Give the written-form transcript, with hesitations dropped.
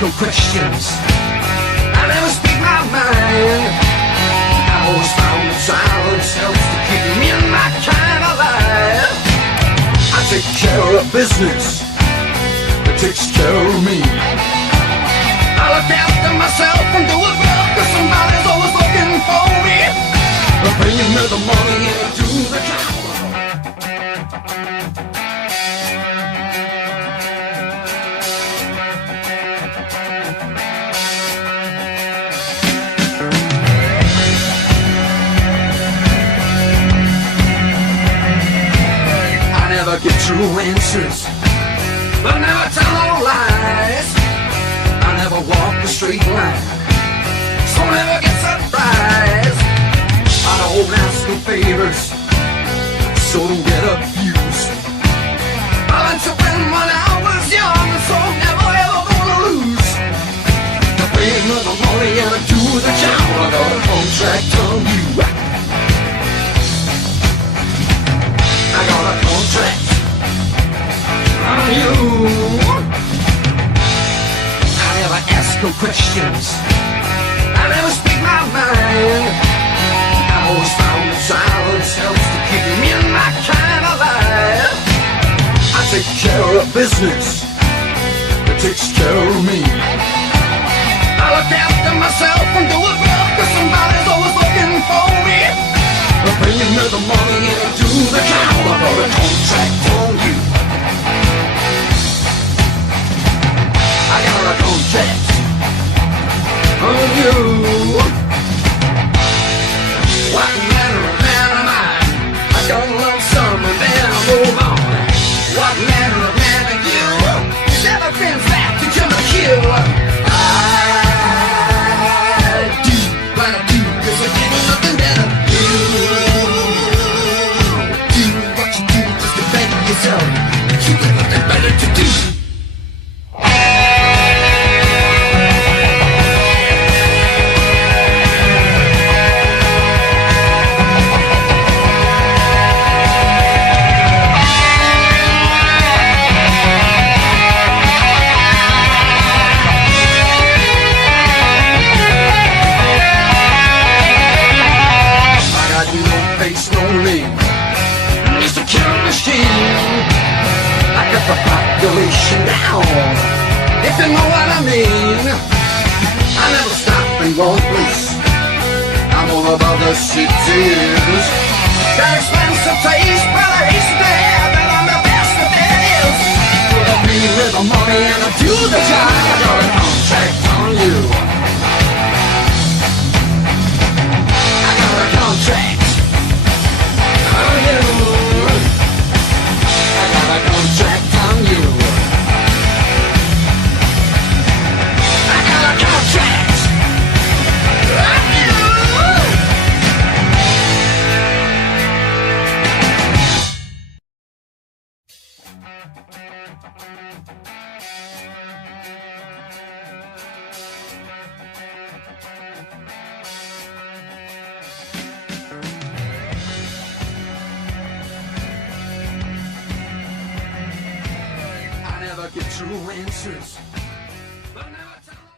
no questions. I never speak my mind. I always found that silence helps to keep me and my kind alive. I take care of business that takes care of me. I look after myself and do it well, 'cause somebody's always looking for me. They're bringing me the money and do the job. Never get true answers, but never tell no lies. I never walk a straight line, so never get surprised. I don't ask no favors, so don't get abused. I learned to win when I was young, so I'm never ever gonna lose. I pay another money and I do the job. I got a contract on you. I got a contract on you. I never ask no questions. I never speak my mind. I always found that silence helps to keep me and my kind alive. I take care of business that takes care of me. I look after myself and do it well, 'cause somebody's always looking for me. They're bringing me the money and I do the job. I got a contract on you. I got a contract on you. What manner of man am I? I don't love some and then I move on. What manner of man are you? Never been back to jump a kill. I do what I do, 'cause I give you nothing better. You got nothing better to do. I got no face, no name, just a killing machine. I got the population down, if you know what I mean. I never stop in one place, I'm all about the cities. Got expensive taste, but I hate to have that I'm the best that there is. Put a me with the money and I do the job. I got a contract on you. I got a contract on you. I got a contract on you. I got a contract on you. I never get true answers, but now